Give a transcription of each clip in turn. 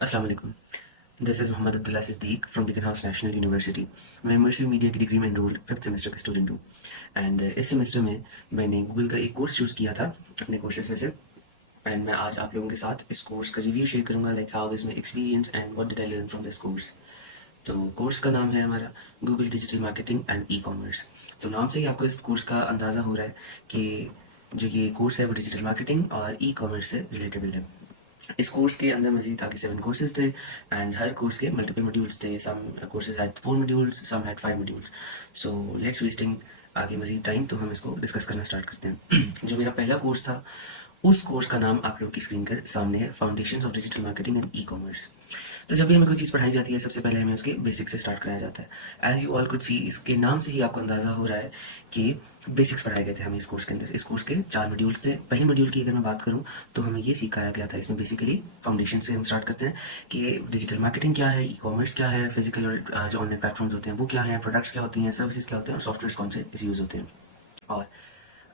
अस्सलाम वालेकुम। This is Mohammad Abdullah Siddique from Deccan house national university. मैं इमर्सिव मीडिया की डिग्री में एनरोल्ड फिफ्थ सेमेस्टर का स्टूडेंट हूँ। एंड इस सेमेस्टर में मैंने गूगल का एक कोर्स चूज़ किया था अपने कोर्सेज में से। एंड मैं आज आप लोगों के साथ इस कोर्स का रिव्यू शेयर करूँगा, like how is my experience and what did I learn from this course. तो कोर्स का नाम है हमारा Google digital marketing and e commerce. तो नाम से ही आपको इस कोर्स का अंदाज़ा हो रहा है कि जो ये कोर्स है वो डिजिटल मार्केटिंग और ई कॉमर्स से रिलेटेबल है। इस कोर्स के अंदर मजीद आगे 7 कोर्सेज थे एंड हर कोर्स के मल्टीपल मॉड्यूल्स थे। Some courses had 4 modules, some had 5 modules. So let's wasting आगे मजीद टाइम, तो हम इसको डिस्कस करना स्टार्ट करते हैं। जो मेरा पहला कोर्स था, उस कोर्स का नाम आप लोगों की स्क्रीन पर सामने है, foundations of digital marketing and e commerce. तो जब भी हमें कोई चीज़ पढ़ाई जाती है, सबसे पहले हमें उसके बेसिक से स्टार्ट कराया जाता है। As you all could see, इसके नाम से ही आपको अंदाज़ा हो रहा है कि बेसिक्स पढ़ाए गए थे हमें इस कोर्स के अंदर। इस कोर्स के 4 मॉड्यूल्स थे। पहले मॉड्यूल की अगर मैं बात करूँ तो हमें ये सिखाया गया था, इसमें बेसिकली फाउंडेशन से हम स्टार्ट करते हैं कि डिजिटल मार्केटिंग क्या है, ई कॉमर्स क्या है, फिजिकल और जो ऑनलाइन प्लेटफॉर्म्स होते हैं वो क्या हैं, प्रोडक्ट्स क्या होती हैं, सर्विसेज क्या होते हैं और सॉफ्टवेयर कौन से इस यूज़ होते हैं। और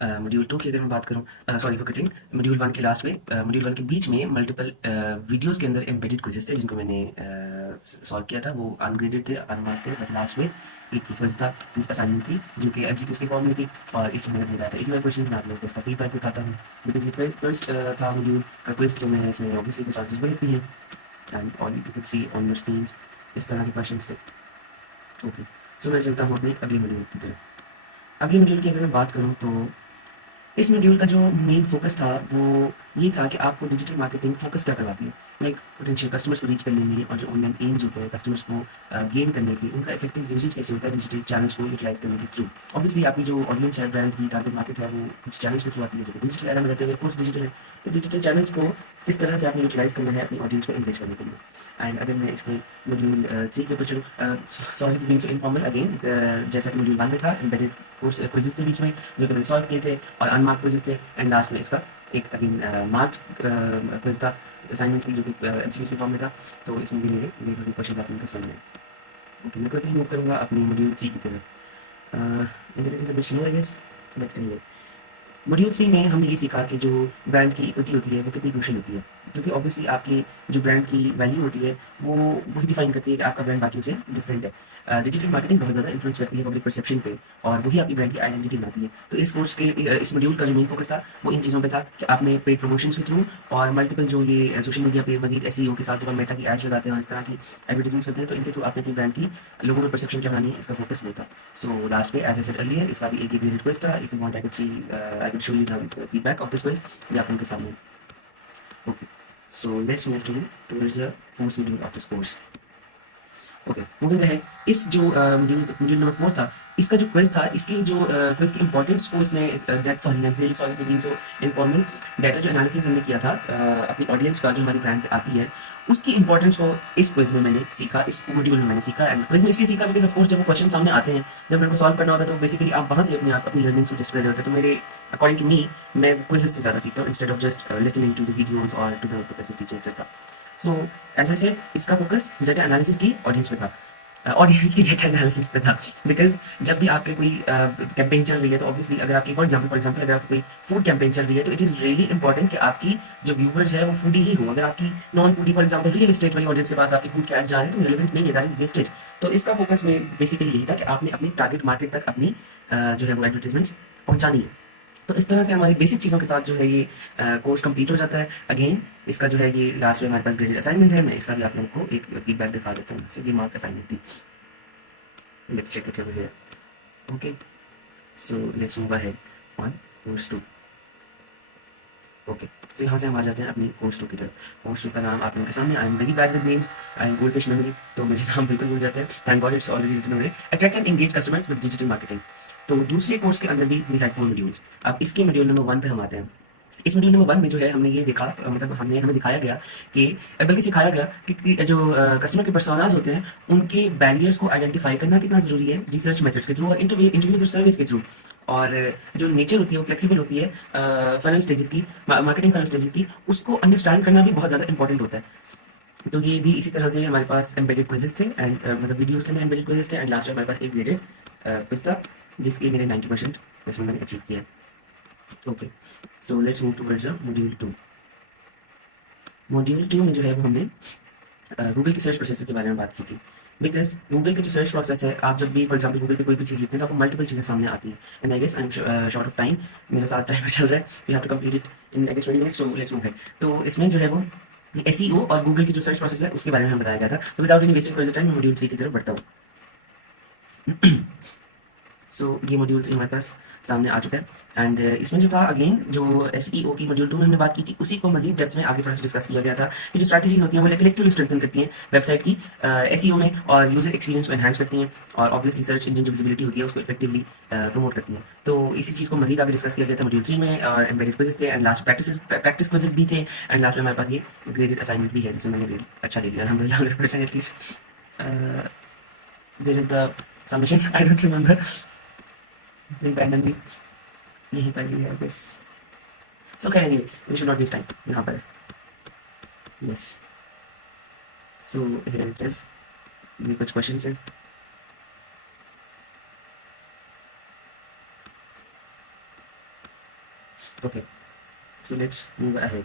मॉड्यूल 2 की अगर मैं बात करूँ, सॉरी फॉर कटिंग, मॉड्यूल 1 के लास्ट में, मॉड्यूल 1 के बीच में मल्टीपल वीडियोज़ के अंदर एम्बेडेड क्विज़ेस थे जिनको मैंने सॉल्व किया था। वो अनग्रेडेड थे, अनमार्क्ड थे, बट लास्ट में एक क्विज़ था, असाइनमेंट थी जो कि एमसीक्यूज़ की फॉर्म में थी और इसमें मैंने बताया था 85 क्वेश्चन। मैं आप लोगों को इसका फीडबैक दिखाता हूँ बिकॉज ये फर्स्ट था मॉड्यूल का क्विज़, तो मैं इसमें ऑब्वियसली कुछ आंसर्स गलत भी हैं and all you could see on your screens इस तरह के क्वेश्चन थे। ओके, सो मैं चलता हूँ अपने अगले मॉड्यूल की तरफ। अगले मॉड्यूल की अगर मैं बात करूँ तो इस मॉड्यूल का जो मेन फोकस था वो ये था कि आपको डिजिटल मार्केटिंग फोकस क्या करवाती है, लाइक पोटेंशियल कस्टमर्स को रीच करने में और जो ऑनलाइन एम्स होते हैं कस्टमर्स को गेन करने की, उनका इफेक्टिव यूजेज कैसे होता है डिजिटल चैनल्स को यूटिलाइज करने के थ्रू। ऑब्वियसली आपकी जो ऑडियंस है, ब्रांड की टारगेट मार्केट है, वो कुछ चैनल्स के थ्रू आती है जो डिजिटल एरा में रहते हैं, ऑफकोर्स डिजिटल है। तो डिजिटल चैनल्स को किस तरह से आपने यूटिलाइज करना है अपनी ऑडियंस को एंगेज करने के लिए। एंड अगर मैं इसके मॉड्यूल 3 के ऊपर चलूँ, sorry for being so informal again, जैसा कि मॉड्यूल 1 में था, एम्बेडेड कोर्स क्विज़ेस थे बीच में जो कि मैंने सॉल्व किए थे और अनमार्क्ड क्विज़ेस थे एंड लास्ट में इसका एक अगेन मार्क्ड क्विज़ था, असाइनमेंट थी जो कि एमसीक्यूज़ के फॉर्म में था। तो इसमें भी मेरे ये क्वेश्चन आप लोगों के सामने हैं। ओके, मैं क्विकली मूव करूँगा अपनी मॉड्यूल 3 की तरफ। Internet is a bit slow I guess, but anyway module 3 में हमने ये सीखा कि जो ब्रांड की इक्विटी होती है वो कितनी क्रूशियल होती है, क्योंकि ऑब्वियसली आपकी जो ब्रांड की वैल्यू होती है वो वही डिफाइन करती है कि आपका ब्रांड बाकियों से डिफरेंट है। डिजिटल मार्केटिंग बहुत ज़्यादा इन्फ्लुएंस करती है पब्लिक परसेप्शन पे और वही आपकी ब्रांड की आइडेंटिटी बनाती है। तो इस कोर्स के इस मॉड्यूल का जो मेन फोकस था वो इन चीज़ों पे था कि आपने पेड प्रमोशंस के थ्रू और मल्टीपल जो ये सोशल मीडिया पे मजीद एसईओ के साथ जब हम मेटा की एड्स लगाते हैं और इस तरह की एडवर्टाइजमेंट्स करते हैं, तो इनके थ्रू आपने अपनी ब्रांड की लोगों में परसेप्शन क्या बनानी है, इसका फोकस वो था। सो लास्ट में एज आई सेड अर्लियर, इसका भी एक ग्रेडेड क्विज था। If you want I could show you the feedback of this quiz भी आप उनके सामने। Okay, so let's move towards the fourth module of this course. Okay, moving ahead, इस जो मॉड्यूल नंबर 4 था, इसका जो क्विज़ था, इसकी जो क्विज़ की इंपॉर्टेंस को इसने that sorry I am really sorry for being so informal. Data जो एनालिसिस हमने किया था अपनी ऑडियंस का जो हमारी ब्रांड पे आती है, उसकी इंपॉर्टेंस को इस क्विज़ में मैंने सीखा, इस मॉड्यूल में मैंने सीखा। एंड क्विज़ में इसलिए सीखा बिकॉज़ ऑफ कोर्स जब वो क्वेश्चन सामने आते हैं, जब मेरे को सॉल्व करना होता है, तो बेसिकली आप वहाँ से अपने आप अपनी लर्निंग्स को टेस्ट कर रहे होते हैं। तो मेरे अकॉर्डिंग टू मी, मैं क्विज़ेज़ से ज़्यादा सीखता हूँ instead of just listening to the videos और to the professor teacher etcetera. So as I said, इसका फोकस डाटा एनालिसिस की ऑडियंस पे था, ऑडियंस की डेटा एनालिसिस पे था। बिकॉज़ जब भी आपके कोई कैंपेन चल रही है, तो ऑब्वियसली अगर आपकी फॉर एग्जांपल अगर आपकी कोई फूड कैंपेन चल रही है, तो इट इज़ रियली इंपॉर्टेंट कि आपकी जो व्यूअर्स है वो फूडी ही हो। अगर आपकी non foodie for example real estate वाली ऑडियंस के पास आपके फूड के ऐड जा रहे हैं, तो रिलेवेंट नहीं है, दैट इज़ वेस्टेज। तो इसका फोकस में बेसिकली यही था कि आपने अपनी टारगेट मार्केट तक अपनी जो है वो एडवर्टाइजमेंट्स पहुँचानी है। तो इस तरह से हमारी बेसिक चीज़ों के साथ जो है ये कोर्स कंप्लीट हो जाता है। अगेन इसका जो है ये लास्ट में हमारे पास ग्रेडेड असाइनमेंट है। मैं इसका भी आप लोगों को एक फीडबैक दिखा देता हूँ। जैसे ये मार्क असाइनमेंट थी। Let's check it over here. Okay, so let's move ahead on course 2. Okay, तो यहाँ से हम आ जाते हैं अपनी कोर्स 2 की तरफ। कोर्स 2 का नाम आप लोगों के सामने, I am very bad with names, I am goldfish memory, तो मुझे नाम बिल्कुल भूल जाते हैं। Thank God it's already written already. Attract and engage customers with digital marketing. तो दूसरे कोर्स के अंदर भी वी हैड 4 मॉड्यूल्स। अब इसके मॉड्यूल नंबर 1 पे हम आते हैं। इस मॉड्यूल नंबर 1 में जो है हमने ये देखा, मतलब हमें दिखाया गया कि बल्कि सिखाया गया कि जो कस्टमर के पर्सोनास होते हैं उनके बैरियर्स को आइडेंटिफाई करना कितना ज़रूरी है रिसर्च मेथड्स के थ्रू और इंटरव्यूज और सर्विस के थ्रू। और जो नेचर होती है वो फ्लेक्सिबल होती है फनल स्टेजेस की, मार्केटिंग फनल स्टेजेस की, उसको अंडरस्टैंड करना भी बहुत ज़्यादा इंपॉर्टेंट होता है। तो ये भी इसी तरह से हमारे पास एम्बेडेड क्विजेस थे एंड मतलब वीडियोस के अंदर एम्बेडेड क्विजेस थे एंड लास्ट में हमारे पास एक ग्रेडेड क्विज था जिसके मेरे 90% इसमें मैंने अचीव किया। Okay, so let's move towards module 2। Module 2 में जो है वो हमने गूगल की सर्च प्रोसेस के बारे में बात की थी। बिकॉज गूगल की जो सर्च प्रोसेस है, आप जब भी फॉर एग्जाम्पल गूगल पे कोई भी चीज़ लिखते हैं तो आपको मल्टीपल चीज़ें सामने आती हैं। And I guess I am short of time, मेरे साथ टाइमर चल रहा है, we have to complete it in I guess 20 minutes, so let's move ahead. तो इसमें जो है वो एसईओ और गूगल की जो सर्च प्रोसेस है उसके बारे में हमें बताया गया था। तो without any wasting further time मैं मॉड्यूल 3 की तरफ बढ़ता हूँ। सो ये मॉड्यूल 3 हमारे पास सामने आ चुका है। एंड इसमें जो था अगेन जो एसईओ की मॉड्यूल 2 में हमने बात की थी, उसी को मजीद डेप्थ में आगे थोड़ा सा डिस्कस किया गया था कि जो स्ट्रैटेजीज होती हैं वो कलेक्टिवली स्ट्रेंथन करती हैं वेबसाइट की एसईओ में और यूजर एक्सपीरियंस को एनहांस करती हैं और ऑब्वियसली सर्च इंजन जो विजिबिलिटी होती है उसको इफेक्टिवली प्रमोट करती हैं। तो इसी चीज़ को मजीद आगे डिस्कस किया गया था मॉड्यूल 3 में। और एम्बेडेड क्विज़ेस थे एंड लास्ट प्रैक्टिस क्विज़ेस भी थे एंड लास्ट में हमारे पास ये ग्रेडेड असाइनमेंट भी है जिसमें मैंने ग्रेड अच्छा ले लिया अल्हम्दुलिल्लाह 100% at least. There is the submission, I don't remember randomly यहीं पर ही है बस। सो खैर anyway we should not waste time, यहाँ पर yes. So here it is, ये कुछ क्वेश्चंस हैं। Okay, so let's move ahead.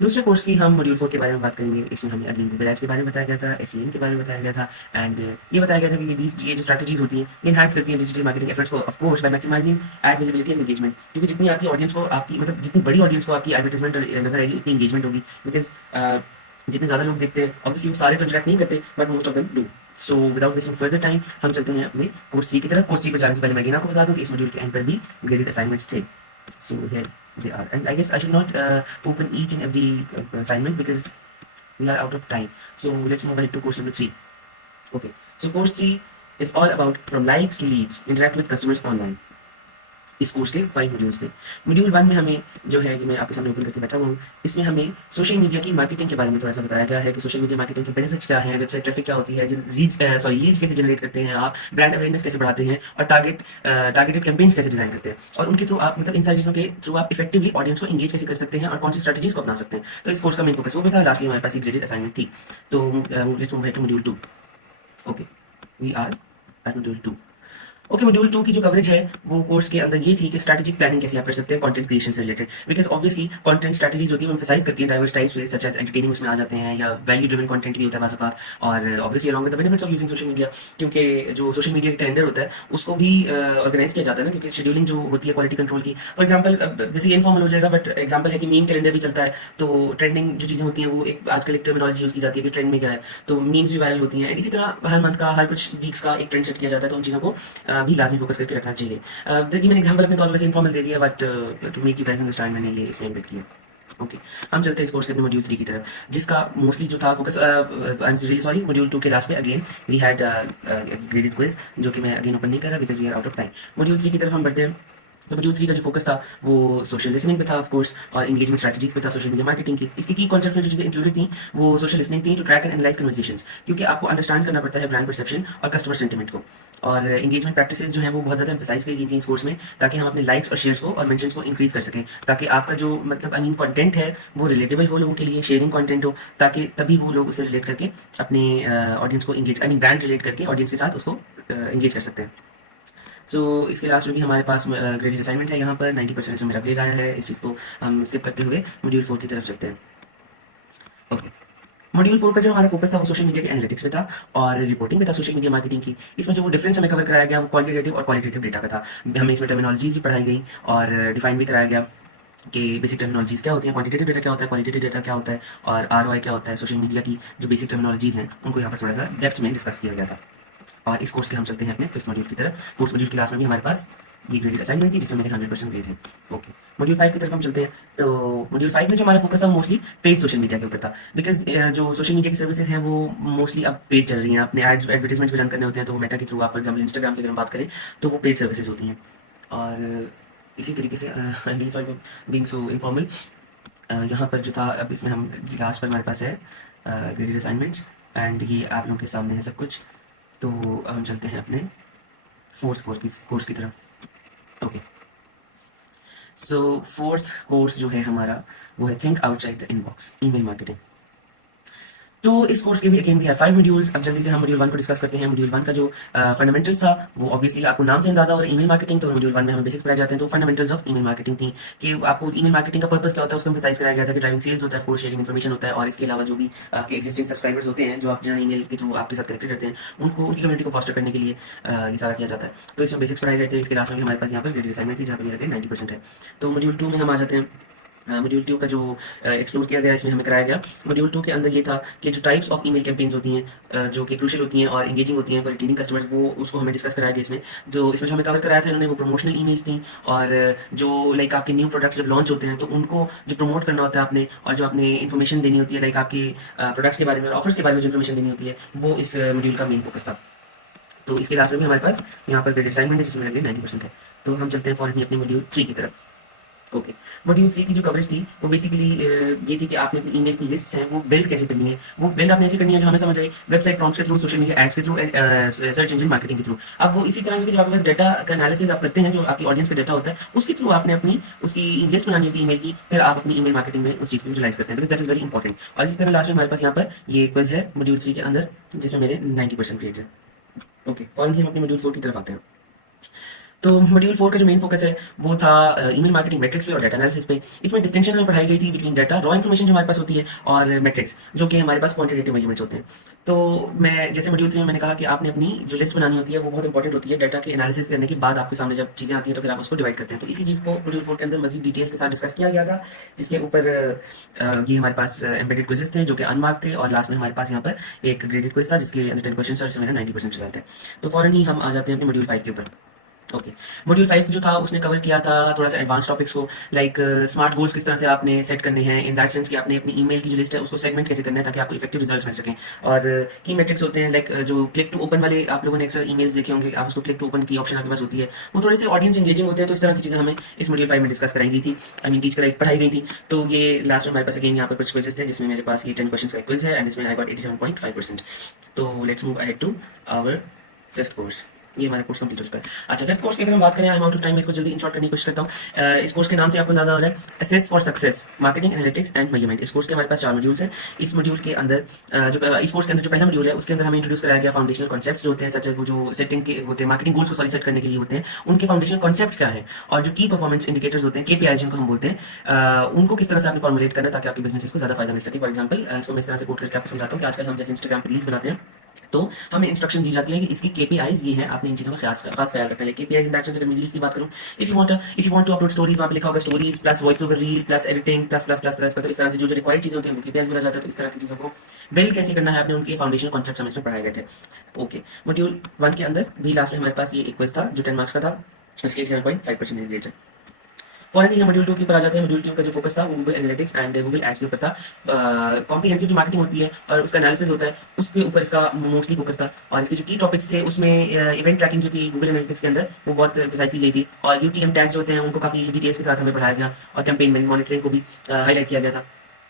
दूसरे कोर्स की हम मॉड्यूल 4 के बारे में बात करेंगे। इसमें हमें अगेन गूगल एड्स के बारे में बताया गया था, एसईएम के बारे में बताया गया था एंड ये बताया गया था कि ये जो स्ट्रैटेजीज होती हैं ये एनहांस करती हैं डिजिटल मार्केटिंग एफर्ट्स को of course by maximising ad visibility and engagement. क्योंकि जितनी आपकी ऑडियंस को आपकी मतलब जितनी बड़ी ऑडियंस को आपकी एडवर्टाइजमेंट नजर आएगी उतनी एंगेजमेंट होगी। बिकॉज जितने ज़्यादा लोग देखते हैं ऑब्वियसली वो सारे तो इंटरेक्ट नहीं करते but most of them do. So without wasting further time हम चलते हैं अपने कोर्स 3 की तरफ। कोर्स 3 पर जाने से पहले मैं अगेन आपको बता दूं कि इस मॉड्यूल के एंड पर भी ग्रेडेड असाइनमेंट्स थे। So here they are, and I guess I should not open each and every assignment because we are out of time. So let's move ahead to course number 3. Okay, so course 3 is all about from likes to leads, interact with customers online. इस course के 5 modules थे। Module 1 में हमें जो है कि मैं आपके सामने ओपन करके बैठा हुआ हूँ, इसमें हमें सोशल मीडिया की मार्केटिंग के बारे में थोड़ा सा बताया गया है कि सोशल मीडिया मार्केटिंग के बेनिफिट्स क्या हैं, वेबसाइट ट्रैफिक क्या होती है, लीड्स कैसे जनरेट करते हैं आप, ब्रांड अवेयरनेस कैसे बढ़ाते हैं और टारगेटेड कैंपेन्स कैसे डिजाइन करते हैं और उनके थ्रू आप मतलब इन सारी चीज़ों के थ्रू आप इफेक्टिवली ऑडियंस को एंगेज कैसे कर सकते हैं और कौन सी स्ट्रेटजीज को अपना सकते हैं। तो इस कोर्स का मेन फोकस वो भी था। लास्टली हमारे पास ग्रेडेड असाइनमेंट थी। तो let's move to module 2। Okay, we are at module 2। Okay, module 2 की जो कवरेज है वो कोर्स के अंदर ये थी कि स्ट्रैटेजिक प्लानिंग कैसे आप कर सकते हैं कंटेंट क्रिएशन से related. Because obviously content strategies होती है वो एम्फसाइज करती है डाइवर्स टाइप्स वे सच एज एंटरटेनिंग उसमें आ जाते हैं या वैल्यू ड्रिवन कंटेंट भी होता है बाज़ और obviously along with the benefits of using social media. क्योंकि जो सोशल मीडिया का कैलेंडर होता है उसको भी ऑर्गेनाइज किया जाता है ना, क्योंकि शेड्यूलिंग जो होती है क्वालिटी कंट्रोल की। फॉर एग्जाम्पल वैसे इनफॉर्मल हो जाएगा बट एग्जाम्पल है कि मीम कैलेंडर भी चलता है। तो ट्रेंडिंग जो चीज़ें होती हैं वो एक आजकल एक टर्मिनोलॉजी यूज़ की जाती है कि ट्रेंड में क्या है, तो मीम्स भी वायरल होती हैं। इसी तरह हर मंथ का हर कुछ वीक्स का एक ट्रेंड सेट किया जाता है, तो उन चीज़ों को भी लाजमी फोकस करके रखना चाहिए। देखिए मैंने एग्जाम्पल अपने तौर पर इन्फॉर्मल दे दिया but to make you guys understand मैंने ये इसमें एम्बेड किया। ओके, हम चलते हैं इस कोर्स के अपने मॉड्यूल 3 की तरफ, जिसका मोस्टली जो था focus I am really sorry module 2 के लास्ट में again we had graded quiz जो कि मैं अगेन ओपन नहीं कर रहा because we are out of time. Module 3 की तरफ हम बढ़ते हैं। तो मॉड्यूल 3 का जो फोकस था वो सोशल लिसनिंग पे था ऑफ कोर्स और एंगेजमेंट स्ट्रैटेजीज पे था, सोशल मीडिया मार्केटिंग की। इसकी की कॉन्सेप्ट में जो चीज़ें इंक्लूडेड थी वो सोशल लिसनिंग थी to track and analyse conversations, क्योंकि आपको अंडरस्टैंड करना पड़ता है ब्रांड परसेप्शन और कस्टमर सेंटिमेंट को। और एंगेजमेंट प्रैक्टिसेस जो है वो बहुत ज़्यादा एम्फसाइज की गई थी इस कोर्स में, ताकि हम अपने लाइक्स और शेयर्स को और मेंशंस को इंक्रीज कर सकें, ताकि आपका जो मतलब आई मीन कंटेंट है वो रिलेटेबल हो लोगों के लिए, शेयरिंग कंटेंट हो, ताकि तभी वो लोग उसे रिलेट करके अपने ऑडियंस को engage I mean brand relate करके ऑडियंस के साथ उसको एंगेज कर सकते हैं। सो इसके लास्ट में भी हमारे पास ग्रेडेड असाइनमेंट है। यहाँ पर 90% इसमें मेरा ग्रेड आया है। इस चीज़ को हम स्किप करते हुए मॉड्यूल 4 की तरफ चलते हैं। ओके, मॉड्यूल 4 का जो हमारा फोकस था वो सोशल मीडिया के एनालिटिक्स पे था और रिपोर्टिंग पे था सोशल मीडिया मार्केटिंग की। इसमें जो वो डिफरेंस हमें कवर कराया गया वो क्वांटिटेटिव और क्वालिटेटिव डेटा का था। हमें इसमें टर्मिनोलॉजीज भी पढ़ाई गई और डिफाइन भी कराया गया कि बेसिक टर्मिनोलॉजीज क्या होती हैं, क्वांटिटेटिव डेटा क्या होता है, क्वालिटेटिव डेटा क्या होता है और आरओआई क्या होता है। सोशल मीडिया की जो बेसिक टर्मिनोलॉजीज हैं उनको यहाँ पर थोड़ा सा डेप्थ में डिस्कस किया गया था। और इस कोर्स के हम चलते हैं अपने 5th मॉड्यूल की तरफ। 4th मॉड्यूल की लास्ट में भी हमारे पास ये ग्रेडेड असाइनमेंट थी जिसमें मेरे 100% ग्रेड है। ओके, मॉड्यूल 5 की तरफ हम चलते हैं। तो मॉड्यूल 5 में जो हमारा फोकस था मोस्टली पेड सोशल मीडिया के ऊपर था। बिकॉज जो सोशल मीडिया की सर्विसेज हैं वो मोस्टली अब पेड चल रही हैं। अपने एड्स एडवर्टाइजमेंट्स भी रन करने होते हैं तो वो मेटा के थ्रू आप फॉर एग्जाम्पल इंस्टाग्राम की अगर हम बात करें तो वो पेड सर्विसेज होती हैं। और इसी तरीके से आई am really sorry for being so informal. यहाँ पर जो था अब इसमें हम लास्ट पर हमारे पास है ग्रेडेड असाइनमेंट्स एंड ये आप लोगों के सामने है सब कुछ। तो अब हम चलते हैं अपने 4th कोर्स की तरफ। ओके, सो 4th कोर्स जो है हमारा वो है think outside the inbox, email marketing. तो इस कोर्स के भी अगेन वी हैव 5 मॉड्यूल्स। अब जल्दी से हम मॉड्यूल 1 को डिस्कस करते हैं। मॉड्यूल 1 का जो फंडामेंटल्स था वो ऑब्वियसली आपको नाम से अंदाजा हो रहा है, ईमेल मार्केटिंग। तो मॉड्यूल 1 में हमें बेसिक्स पढ़ाए जाते हैं। तो फंडामेंटल्स ऑफ ईमेल मार्केटिंग थी कि आपको ईमेल मार्केटिंग का पर्पस क्या होता है उसको एम्फसाइज कराया गया था कि ड्राइविंग सेल्स होता है, कोर्स शेयरिंग इन्फॉर्मेशन होता है, और इसके अलावा जो भी आपके एक्जिस्टिंग सब्सक्राइबर्स होते हैं जो अपने ईमेल के थ्रू आपके साथ कनेक्टेड रहते हैं उनको उनकी कम्युनिटी को फॉस्टर करने के लिए ये सारा किया जाता है। तो इसमें बेसिक्स पढ़ाए गए थे। इसके लास्ट में भी हमारे पास यहाँ पर ग्रेड असाइनमेंट थी जहाँ पर ये 90% है। तो मॉड्यूल 2 में हम आ जाते हैं। मॉड्यूल 2 का जो एक्सप्लोर किया गया इसमें हमें कराया गया। मॉड्यूल 2 के अंदर ये था कि जो टाइप्स ऑफ ईमेल कैंपेन्स होती हैं जो कि क्रूशियल होती हैं और एंगेजिंग होती हैं फॉर रिटेनिंग कस्टमर्स, वो उसको हमें डिस्कस कराया गया इसमें। जो इसमें जो हमें कवर कराया था इन्होंने वो प्रमोशनल ईमेल्स थी, और जो लाइक आपके न्यू प्रोडक्ट्स जब लॉन्च होते हैं तो उनको जो प्रमोट करना होता है आपने, और जो आपने इन्फॉर्मेशन देनी होती है लाइक आपके प्रोडक्ट्स के बारे में और ऑफर्स के बारे में जो इन्फॉर्मेशन देनी होती है, वो इस मॉड्यूल का मेन फोकस था। तो इसके लास्ट में भी हमारे पास यहाँ पर ग्रेड असाइनमेंट है जिसमें 90% है। तो हम चलते हैं फॉरन अपने मॉड्यूल 3 की तरफ। ओके, मॉड्यूल 3 की जो कवरेज थी वो बेसिकली ये थी कि आपने अपनी ईमेल की लिस्ट्स हैं वो बिल्ड कैसे करनी है। वो बिल्ड आपने ऐसे करनी है जो हमें समझ आए, वेबसाइट प्रॉम्प्ट्स के थ्रू, सोशल मीडिया एड्स के थ्रू, सर्च इंजन मार्केटिंग के थ्रू। अब वो इसी तरह की जब आपके पास डेटा का एनालिसिस आप करते हैं, जो आपकी ऑडियंस का डेटा होता है उसके थ्रू आपने अपनी उसकी लिस्ट बनानी होती है ईमेल की, फिर आप अपनी ईमेल मार्केटिंग में उस चीज़ को यूटिलाइज करते हैं, because that is very important. और इसी तरह लास्ट में हमारे पास यहाँ पर ये क्विज है मॉड्यूल 3 के अंदर जिसमें मेरे 90% ग्रेड्स हैं। ओके, फॉरन हम अपने मॉड्यूल 4 की तरफ आते हैं। तो मॉड्यूल 4 का जो मेन फोकस है वो था ईमेल मार्केटिंग मैट्रिक्स पे और डाटा एनालिसिस पे। इसमें डिस्टिंक्शन हमें पढ़ाई गई थी बिटवीन डाटा, रॉ इन्फॉर्मेशन जो हमारे पास होती है, और मैट्रिक्स जो कि हमारे पास क्वांटिटेटिव मेजरमेंट्स होते हैं। तो मैं जैसे मॉड्यूल 3 में मैंने कहा कि आपने अपनी जो लिस्ट बनानी होती है वो बहुत इंपॉर्टेंट होती है। डाटा के एनालिसिस करने के बाद आपके सामने जब चीज़ें आती हैं तो फिर आप उसको डिवाइड करते हैं। तो इसी चीज़ को मॉड्यूल 4 के अंदर मजीद डिटेल्स के साथ डिस्कस किया गया था, जिसके ऊपर ये हमारे पास एम्बेडेड क्विजेस थे जो कि अनमार्क थे, और लास्ट में हमारे पास यहाँ पर एक ग्रेडेड क्विज था जिसके अंदर 10 क्वेश्चन और जिसमें मेरा 90% रिजल्ट है। तो फौरन ही हम आ जाते हैं अपने मॉड्यूल 5 के ऊपर। ओके, मॉड्यूल 5 जो था उसने कवर किया था थोड़ा सा एडवांस टॉपिक्स को, लाइक स्मार्ट गोल्स किस तरह से आपने सेट करने हैं, इन दैट सेंस कि आपने अपनी ईमेल की जो लिस्ट है उसको सेगमेंट कैसे करना है ताकि आपको इफेक्टिव रिजल्ट्स मिल सकें। और की मेट्रिक्स होते हैं लाइक जो क्लिक टू ओपन वाले आप लोगों ने अक्सर ईमेल्स देखे होंगे, आप उसको क्लिक टू ओपन की ऑप्शन आपके पास होती है, वो थोड़े से ऑडियंस एंगेजिंग होते हैं। तो इस तरह की चीज़ें हमें इस मॉड्यूल 5 में डिस्कस कराई गई थी, आई मीन टीच कराई पढ़ाई गई थी। तो ये लास्ट में हमारे पास अगेन यहाँ पर कुछ क्विजेस थे जिसमें मेरे पास ये 10 क्वेश्चन का क्विज है एंड इसमें आई गॉट 87.5%। तो let's move ahead to our 5th course. ये हमारा कोर्स कंप्लीट हो चुका है। अच्छा, 5th कोर्स की अगर हम बात करें, आई एम आउट ऑफ टाइम, इसको जल्दी इन शॉर्ट करने की कोशिश करता हूँ। इस कोर्स के नाम से आपको अंदाजा हो रहा है, assets for success, marketing analytics and measurement. इस कोर्स के हमारे पास 4 मॉड्यूल्स हैं। इस मॉड्यूल के अंदर इस कोर्स के अंदर जो पहला मॉड्यूल है उसके अंदर हमें इंट्रोड्यूस कराया गया फाउंडेशनल कॉन्सेप्ट्स जो होते हैं, सच वो जो सेटिंग के होते हैं, मार्केटिंग गोल्स को सॉरी सेट करने के लिए होते हैं, उनके फाउंडेशनल कॉन्सेप्ट्स क्या है, और जो की परफॉर्मेंस इंडिकेटर्स होते हैं, केपीआई जिनको हम बोलते हैं, उनको किस तरह से आपने फॉर्मुलेट करना है ताकि आपके बिजनेस को ज्यादा फायदा मिल सके। फॉर एग्जाम्पल इसको मैं इस तरह से कोट करके आपको समझाता हूँ कि आजकल हम जैसे इंस्टाग्राम पर रील्स बनाते हैं तो हमें इंस्ट्रक्शन दी जाती है कि इसकी केपीआईज ये हैं, आपने इन चीज़ों का खास ख्याल रखना है। केपीआईज इन दैट सेंस अगर मैं रील्स की बात करूं, if you want to upload stories, वहां पे लिखा होगा stories plus voice over reel plus editing plus plus plus plus, तो इस तरह से जो जो रिक्वायर्ड चीजें होती हैं उनको केपीआईज बोला जाता है। तो इस तरह की चीज़ों को बिल्ड कैसे करना है आपने, उनके फाउंडेशनल कॉन्सेप्ट्स हमें इसमें पढ़ाए गए थे। ओके, मॉड्यूल 1 के अंदर भी लास्ट में हमारे पास ये एक क्विज था जो 10 मार्क्स का था, इसके 7.5% ग्रेड है। फॉरन हम मॉड्यूल 2 के ऊपर आ जाते हैं। मॉड्यूल 2 का जो फोकस था वो Google Analytics and Google Ads के ऊपर था। कॉम्प्रिहेंसिव जो मार्केटिंग होती है और उसका एनालिसिस होता है उसके ऊपर इसका मोस्टली फोकस था। और इसके जो की टॉपिक्स थे उसमें इवेंट ट्रैकिंग जो थी गूगल एनालिटिक्स के अंदर वो बहुत प्रिसाइसली ली थी, और यूटीएम टैग्स होते हैं उनको काफी डिटेल्स के साथ हमें पढ़ाया गया, और कैंपेन मॉनिटरिंग को भी हाईलाइट किया गया था।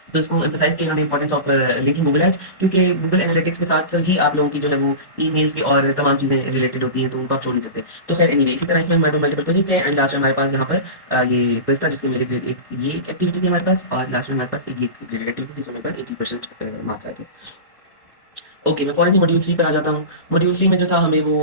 तो इसको एम्फसाइज किया इन्होंने importance of linking Google Ads, क्योंकि गूगल एनालिटिक्स के साथ ही आप लोगों की जो है वो ईमेल्स की और तमाम चीज़ें रिलेटेड होती हैं, तो उनको आप छोड़ नहीं सकते। तो खैर एनीवे, इसी तरह इसमें हमारे मल्टीपल क्विज़ेस थे एंड लास्ट में हमारे पास यहाँ पर ये क्विज था जिसके मेरे ग्रेड ये एक एक्टिविटी थी हमारे पास, और लास्ट में हमारे पास एक ये ग्रेडेड एक्टिविटी थी जिसमें हमारे पास 80% मार्क्स आए थे। ओके, मैं फॉरन मॉड्यूल 3 पर आ जाता हूँ। मॉड्यूल 3 में जो था हमें वो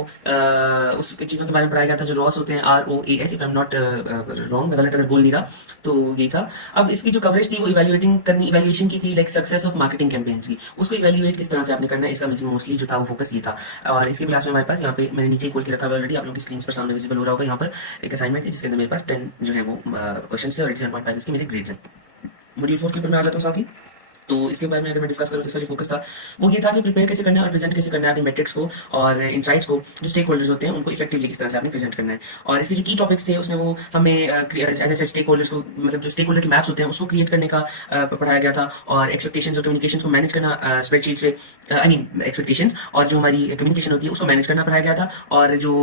उस चीज़ों के बारे में पढ़ाया गया था जो रॉस होते हैं, ROAS, if I am not wrong, मैं गलत अगर बोल नहीं रहा तो यही था। अब इसकी जो कवरेज थी वो इवैल्यूएशन की थी, like success of marketing campaigns की, उसको इवैल्यूएट किस तरह से आपने करना है, इसका मोस्टली जो था वो फोकस ये था। और इसके क्लास में हमारे पास यहाँ पे मैंने नीचे खोल के रखा हुआ ऑलरेडी, आप लोगों की स्क्रीन पर सामने विजिबल हो रहा होगा। यहाँ पर एक असाइनमेंट थी जिसके अंदर मेरे पास 10 जो है वो क्वेश्चन है और 87.5 इसके मेरे ग्रेड्स हैं। मॉड्यूल 4 के ऊपर मैं आ जाता हूँ साथ ही। तो इसके बारे में अगर मैं डिस्कस करूँ तो इसका जो फोकस था वो ये था कि प्रिपेयर कैसे करना है और प्रेजेंट कैसे करना है अपने मैट्रिक्स को और इनसाइट्स को, जो स्टेक होल्डर्स होते हैं उनको इफेक्टिवली किस तरह से आपने प्रेजेंट करना है। और इसके जो की टॉपिक्स थे उसमें वो हमें एज ए स्टेक होल्डर्स को, मतलब जो स्टेक होल्डर के मैप्स होते हैं उसको क्रिएट करने का पढ़ाया गया था, और एक्सपेक्टेशंस और कम्युनिकेशन को मैनेज करना स्प्रेडशीट से, आई मीन एक्सपेक्टेशंस और जो हमारी कम्युनिकेशन होती है उसको मैनेज करना पढ़ाया गया था। और जो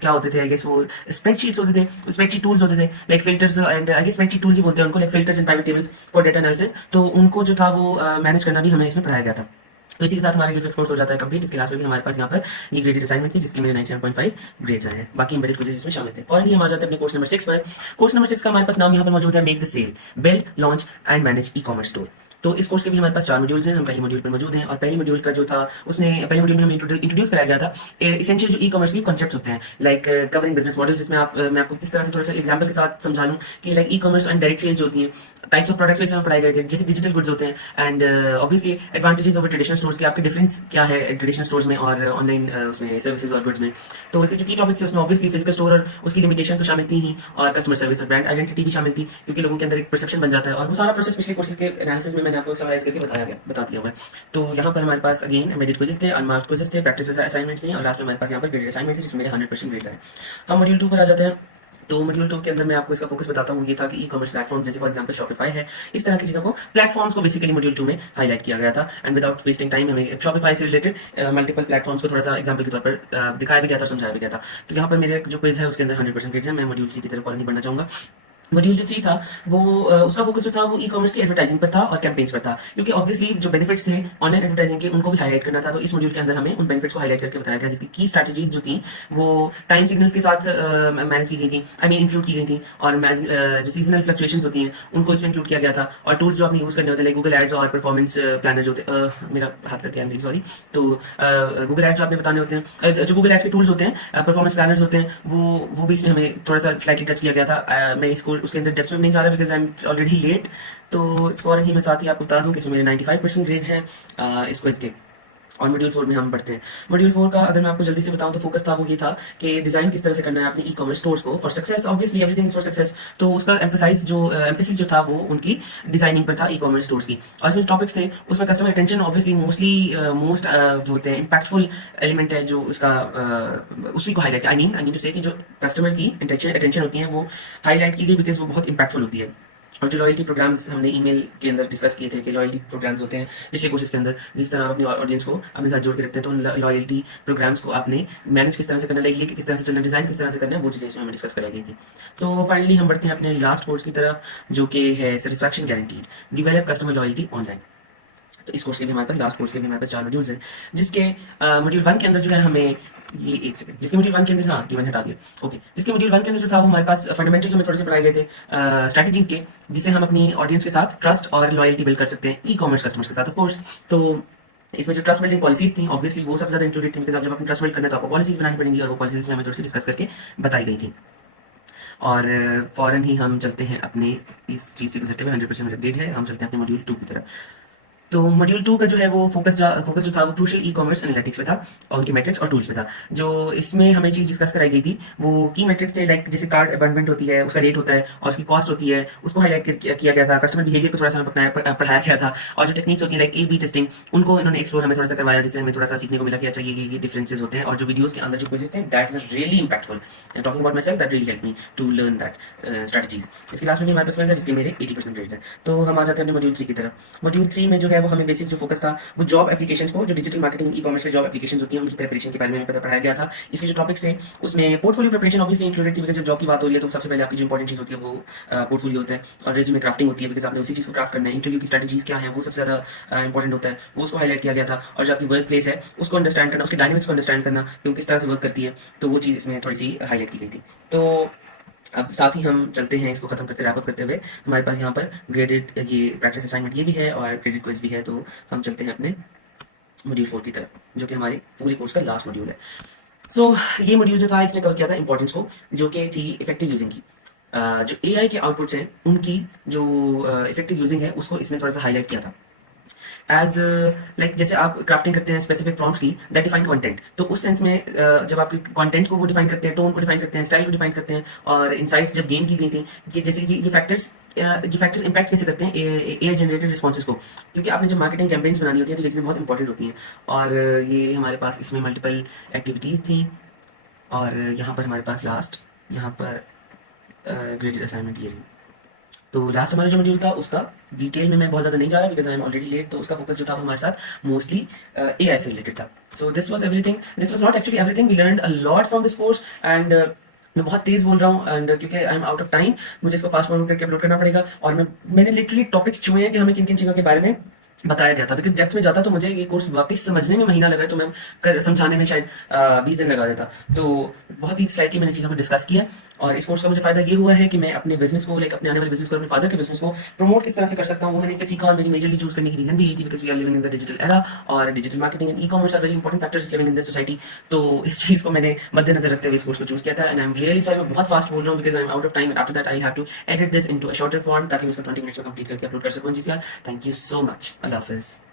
क्या होते थे आई गेस वो स्प्रेडशीट्स होते थे, स्प्रेडशीट टूल्स होते थे like filters and I guess spreadsheet tools ही बोलते हैं उनको, like filters and private tables for data analysis, तो उनको जो था वो मैनेज करना हमें इसमें पढ़ाया गया था। तो इसी के साथ हमारा ग्रेड कोर्स हो जाता है कंप्लीट। इसके लास्ट में भी हमारे पास यहाँ पर ये ग्रेडेड असाइनमेंट थी जिसके मेरे 97.5 ग्रेड्स आए हैं, बाकी एम्बेडेड क्विज़ेस इसमें शामिल थे। और हम आ जाते हैं अपने कोर्स नंबर 6 पर। कोर्स नंबर 6 का हमारे पास नाम यहाँ पर मौजूद है, make the sale, build, launch and manage ecommerce store. तो इस कोर्स के भी हमारे पास 4 मॉड्यूल्स हैं, हम पहले मॉड्यूल पर मौजूद हैं और पहले मॉड्यूल का जो था उसने पहले मॉड्यूल में हमें इंट्रोड्यूस कराया गया था एसेंशियल जो ई-कॉमर्स के कॉन्सेप्ट्स होते हैं, लाइक कवरिंग बिजनेस मॉडल्स, जिसमें मैं आपको किस तरह से थोड़ा सा एग्जांपल के साथ समझा लूं कि like ecommerce and direct sales होती हैं, टाइप्स ऑफ प्रोडक्ट्स इसमें पढ़ाए गए थे, जैसे डिजिटल गुड्स होते हैं and obviously advantages over traditional stores के, आपके डिफरेंस क्या है ट्रेडिशनल स्टोर्स में और ऑनलाइन उसमें सर्विसेज और गुड्स में। तो इसके जो की टॉपिक्स है उसमें ऑब्वियसली फिजिकल स्टोर और उसकी लिमिटेशंस तो शामिल थी ही, और कस्टमर सर्विस और ब्रांड आइडेंटिटी भी शामिल थी, क्योंकि लोगों के अंदर एक परसेप्शन बन जाता है, और वो सारा प्रोसेस पिछले कोर्सेज के एनालिसिस में मैंने आपको समराइज करके बता दिया हुआ है। तो यहाँ पर हमारे पास अगेन मेडिट क्विज़ेस थे, अनमार्क्ड क्विज़ेस थे, प्रैक्टिस असाइनमेंट्स थे, और लास्ट में हमारे पास यहाँ पर ग्रेडेड असाइनमेंट थे जिसमें मेरे 100% ग्रेड्स आए। हम मॉड्यूल 2 पर आ जाते हैं। तो मॉड्यूल 2 के अंदर मैं आपको इसका फोकस बताता हूँ, ये था कि ई-कॉमर्स प्लेटफॉर्म्स जैसे फॉर एग्जांपल शॉपिफाई है, इस तरह की चीज़ों को, प्लेटफॉर्म्स को बेसिकली मॉड्यूल 2 में हाईलाइट किया गया था। एंड विदाउट वेस्टिंग टाइम हमें शॉपिफाई से रिलेटेड मल्टीपल प्लेटफॉर्म्स को थोड़ा सा एग्जांपल के तौर पर दिखाया भी गया था और समझाया भी गया था। तो यहाँ पर मेरे जो क्विज है उसके अंदर 100% ग्रेड्स हैं, मैं मॉड्यूल 3 की तरफ और नहीं बढ़ना चाहूँगा। मॉड्यूल जो 3 था वो उसका फोकस जो था वो ई-कॉमर्स की एडवर्टाइजिंग पर था और कैंपेन्स पर था, क्योंकि ऑब्वियसली जो बेनिफिट्स थे ऑनलाइन एडवर्टाइजिंग के उनको भी हाईलाइट करना था। तो इस मॉड्यूल के अंदर हमें उन बेनिफिट्स को हाईलाइट करके बताया गया, जिसकी की स्ट्रैटेजीज जो थी वो टाइम सिग्नल्स के साथ मैनेज की गई थी, आई मीन इंक्लूड की गई थी, और जो सीजनल फ्लक्चुएशंस होती हैं उनको इसमें इंक्लूड किया गया था, और टूल्स जो आपने यूज करने होते हैं गूगल एड्स और परफॉर्मेंस प्लानर जो होते हैं, मेरा हाथ करके आई सॉरी, तो गूगल एड्स जो आपने बताने होते हैं, जो गूगल एड्स के टूल्स होते हैं, परफॉर्मेंस प्लानर्स होते हैं, वो भी इसमें हमें थोड़ा सा स्लाइटली टच किया गया था। मैं इसको उसके अंदर डेप्थ में नहीं जा रहा because I am already late. तो फौरन ही मैं साथ ही आपको बता दूं कि इसमें मेरे 95% ग्रेड्स हैं इस क्विज के, और मॉड्यूल 4 में हम पढ़ते हैं। मॉड्यूल 4 का अगर मैं आपको जल्दी से बताऊं तो फोकस था वो ये था कि डिजाइन किस तरह से करना है अपनी ई-कॉमर्स स्टोर्स को for success, obviously everything is for success. तो उसका एम्फेसिस जो था वो उनकी डिजाइनिंग पर था ई-कॉमर्स स्टोर्स की, और जो टॉपिक्स थे उसमें कस्टमर अटेंशन ऑब्वियसली मोस्ट जो होते हैं इंपैक्टफुल एलिमेंट है जो उसका उसी को हाईलाइट, आई मीन टू से कि जो कस्टमर की अटेंशन होती है वो हाईलाइट की गई बिकॉज वो बहुत इंपैक्टफुल होती है। और जो लॉयल्टी प्रोग्राम्स हमने ईमेल के अंदर डिस्कस किए थे कि लॉयल्टी प्रोग्राम्स होते हैं पिछले कोर्सेज के अंदर, जिस तरह आप अपनी ऑडियंस को अपने साथ जोड़ के रखते हैं, तो लॉयल्टी प्रोग्राम्स को आपने मैनेज किस तरह से करना है, लेके किस तरह से चलना, डिजाइन किस तरह से करना है, वो चीज़ें इसमें हमें डिस्कस कराई गई थी। तो फाइनली हम बढ़ते हैं अपने लास्ट कोर्स की तरफ, जो कि है satisfaction guaranteed, develop customer loyalty online. तो इस कोर्स के भी हमारे पास, लास्ट कोर्स के भी हमारे पास 4 मॉड्यूल्स हैं, जिसके मॉड्यूल 1 के अंदर जो है हमें ये एक सेकंड, जिसके मॉड्यूल 1 के अंदर, हाँ ये मैंने हटा दिया, ओके, जिसके मॉड्यूल 1 के अंदर जो था वो हमारे पास फंडामेंटल्स हमें थोड़े से पढ़ाए गए थे स्ट्रैटेजीज के, जिससे हम अपनी ऑडियंस के साथ ट्रस्ट और लॉयल्टी बिल्ड कर सकते हैं ई-कॉमर्स कस्टमर्स के साथ ऑफ कोर्स। तो इसमें जो ट्रस्ट बिल्डिंग पॉलिसीज थी ऑब्वियसली वो सबसे ज्यादा इंक्लूडेड थी, बिकॉज जब अपनी ट्रस्ट बिल्ड करना है तो आपको पॉलिसीज बनानी पड़ेंगी, और वो पॉलिसीज में हमें थोड़ी सी डिस्कस करके बताई गई थी। और फौरन ही हम चलते हैं अपने इस चीज़ से गुजरते हुए, 100% अपडेट है, हम चलते हैं अपने मॉड्यूल 2 की तरफ। तो मॉड्यूल 2 का जो है वो फोकस जो था वो क्रूशियल ई-कॉमर्स एनालिटिक्स पे था, और उनकी मैट्रिक्स और टूल्स पे था। जो इसमें हमें चीज़ डिस्कस कराई गई थी वो की मैट्रिक्स थे, लाइक जैसे कार्ड अबंडमेंट होती है, उसका रेट होता है और उसकी कॉस्ट होती है, उसको हाईलाइट किया गया था। कस्टमर बिहेवियर को थोड़ा सा पढ़ाया गया था, और जो टेक्निक्स होती है लाइक ए-बी टेस्टिंग, उनको इन्होंने एक्सप्लोर हमें थोड़ा सा करवाया, जिससे हमें थोड़ा सा सीखने को मिला कि अच्छा ये डिफरेंसेस होते हैं। और जो वीडियोस के अंदर जो क्विजेस थे that was really impactful, talking about myself, that really help me to learn that strategies. इसके लास्ट में हमारे पास क्विज है जिसके मेरे 80% ग्रेड्स हैं। तो हम आ जाते हैं अपने मॉड्यूल 3 की तरफ। मॉड्यूल 3 में जो है वो हमें बेसिक जो फोकस था वो जॉब एप्लीकेशंस को, जो डिजिटल मार्केटिंग ई-कॉमर्स में जॉब एप्लीकेशंस होती हैं उनकी प्रिपरेशन के बारे में पढ़ाया गया था। इसके जो टॉपिक्स थे उसमें पोर्टफोलियो प्रिपरेशन ऑब्वियसली इंक्लूडेड थी, बिकॉज जब जॉब की बात हो रही है तो सबसे पहले आपकी जो इंपॉर्टेंट चीज़ होती है वो पोर्टफोलियो होता है, और रेज्यूमे क्राफ्टिंग होती है, बिकॉज आपने उसी चीज़ को क्राफ्ट करना है। इंटरव्यू की स्ट्रैटेजीज क्या है वो सबसे ज़्यादा इंपॉर्टेंट होता है, वो उसको हाईलाइट किया गया था। और जो आपकी वर्क प्लेस है उसको अंडरस्टैंड करना, उसके डायनेमिक्स को अंडरस्टैंड करना कि वो किस तरह से वर्क करती है, तो वो चीज़ इसमें थोड़ी सी हाईलाइट की गई थी। तो अब साथ ही हम चलते हैं इसको खत्म करते रैप अप करते हुए, हमारे पास यहाँ पर ग्रेडेड ये प्रैक्टिस असाइनमेंट ये भी है और ग्रेडेड क्विज भी है। तो हम चलते हैं अपने मॉड्यूल 4 की तरफ, जो कि हमारे पूरे कोर्स का लास्ट मॉड्यूल है। सो ये मॉड्यूल जो था इसने कवर किया था इंपॉर्टेंस को, जो कि थी इफेक्टिव यूजिंग की। जो एआई के आउटपुट्स हैं उनकी जो इफेक्टिव यूजिंग है उसको इसने थोड़ा सा हाईलाइट किया था। एज लाइक जैसे आप क्राफ्टिंग करते हैं स्पेसिफिक प्रॉम्प्ट्स की दैट डिफाइन कंटेंट, तो उस सेंस में जब आप कंटेंट को वो डिफाइन करते हैं, टोन को डिफाइन करते हैं, स्टाइल को डिफाइन करते हैं, और इनसाइट्स जब गेन की गई थी कि जैसे कि ये फैक्टर्स इंपैक्ट कैसे करते हैं एआई जनरेटेड रिस्पॉन्सेज को, क्योंकि आपने जब मार्केटिंग कैंपेन्स बनानी होती है तो ये चीज़ें बहुत इंपॉर्टेंट होती हैं। और ये हमारे पास इसमें मल्टीपल एक्टिविटीज़ थी, और यहाँ पर हमारे पास लास्ट यहाँ पर ग्रेडेड असाइनमेंट ये रही। तो लास्ट हमारा जो मॉड्यूल था उसका डिटेल में मैं बहुत ज़्यादा नहीं जा रहा because I am already late, तो उसका फोकस जो था वो हमारे साथ मोस्टली एआई से रिलेटेड था। So this was everything, this was not actually everything, we learned a lot from this course. And मैं बहुत तेज बोल रहा हूँ एंड क्योंकि I am out of time, मुझे इसको फास्ट फॉरवर्ड करके अपलोड करना पड़ेगा, और मैंने लिटरली टॉपिक्स चुने हैं कि हमें किन किन चीज़ों के बारे में बताया गया था, बिकॉज डेप्थ में जाता तो मुझे ये कोर्स वापस समझने में महीना लगा, तो मैं समझाने में शायद 20 दिन लगा देता। तो बहुत ही स्लाइटली मैंने चीज़ों को डिस्कस किया, और इस कोर्स का मुझे फायदा ये हुआ है कि मैं अपने बिजनेस को, लाइक अपने आने वाले बिजनेस को, अपने फादर के बिजनेस को प्रमोट किस तरह से कर सकता हूँ, वो मैंने इससे सीखा। और मेरी मेजरली चूज करने की रीजन भी यही थी, because we are living in the digital era, और digital marketing and e commerce are very important factors living in this society. तो इस चीज़ को मैंने मद्देनजर रखते हुए इस कोर्स को चूज किया था। And I am really sorry, मैं बहुत फास्ट बोल रहा हूँ, because I am out of time, and after that I have to edit this into a shorter form, ताकि मैं इसको 20 मिनट्स में कंप्लीट करके अपलोड कर सकूँ। जी sir, thank you so much, अल्लाह हाफिज़।